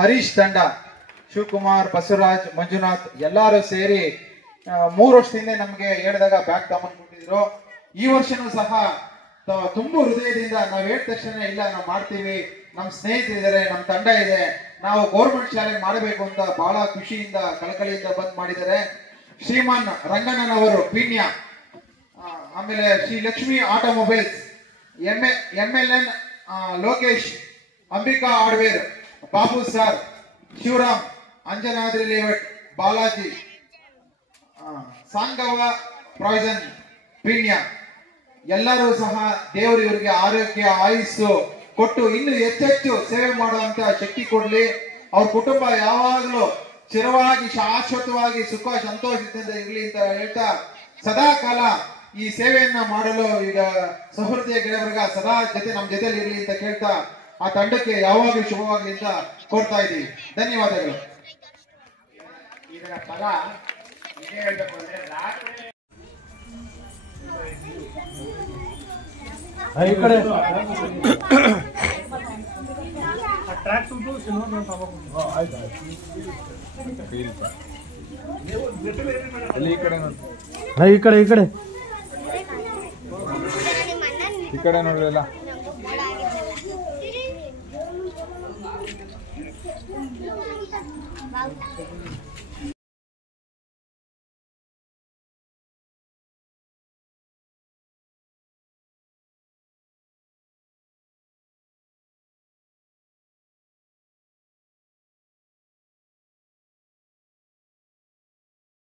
ಹರೀಶ್ ತಂಡ, ಶಿವಕುಮಾರ್, ಬಸವರಾಜ್, ಮಂಜುನಾಥ್ ಎಲ್ಲರೂ ಸೇರಿ 3 ವರ್ಷದಿಂದ ನಮ್ಗೆ ಹೇಳಿದಾಗ ಬ್ಯಾಗ್ ತಗೊಂಡ್ ಕೊಟ್ಟಿದ್ರು. ಈ ವರ್ಷನೂ ಸಹ ತುಂಬಾ ಹೃದಯದಿಂದ ನಾವ್ ಹೇಳಿದ ತಕ್ಷಣ ಇಲ್ಲ ನಾವು ಮಾಡ್ತೀವಿ, ನಮ್ ಸ್ನೇಹಿತರಿದ್ದಾರೆ, ನಮ್ ತಂಡ ಇದೆ, ನಾವು ಗೌರ್ಮೆಂಟ್ ಶಾಲೆ ಮಾಡಬೇಕು ಅಂತ ಬಹಳ ಖುಷಿಯಿಂದ ಕಳಕಳಿಯಿಂದ ಬಂದ್ ಮಾಡಿದ್ದಾರೆ. ಶ್ರೀಮಾನ್ ರಂಗಣ್ಣನವರು ಪೀಣ್ಯ, ಆಮೇಲೆ Shri Lakshmi automobiles, MLN Lokesh, Ambika hardware, Babu sir, Shivaram, Anjanadri layout, Balaji, Sangava provision Peenya ಎಲ್ಲರೂ ಸಹ ದೇವರು ಇವರಿಗೆ ಆರೋಗ್ಯ ಆಯುಸ್ಸು ಕೊಟ್ಟು ಇನ್ನು ಹೆಚ್ಚೆಚ್ಚು ಸೇವೆ ಮಾಡುವಂತ ಶಕ್ತಿ ಕೊಡ್ಲಿ. ಅವ್ರ ಕುಟುಂಬ ಯಾವಾಗಲೂ ಚಿರವಾಗಿ ಶಾಶ್ವತವಾಗಿ ಸುಖ ಸಂತೋಷದಿಂದ ಇರ್ಲಿ ಅಂತ ಹೇಳ್ತಾ ಸದಾ ಕಾಲ ಈ ಸೇವೆಯನ್ನ ಮಾಡಲು ಈಗ ಸಹೃದಯ ಗೆಳೆಯರ್ಗ ಸದಾ ನಮ್ ಜೊತೆಲಿ ಇರ್ಲಿ ಅಂತ ಕೇಳ್ತಾ ಆ ತಂಡಕ್ಕೆ ಯಾವಾಗಲೂ ಶುಭವಾಗ್ಲಿ ಅಂತ ಕೋರ್ತಾ ಇದೀವಿ. ಧನ್ಯವಾದಗಳು. ಇದರ ಫಲ ಇದೇ ಹೇಳ್ಬೇಕು ಅಂದ್ರೆ ರಾತ್ರಿ ಈ ಕಡೆ ಈ ಕಡೆ ನೋಡ್ರಲ್ಲ.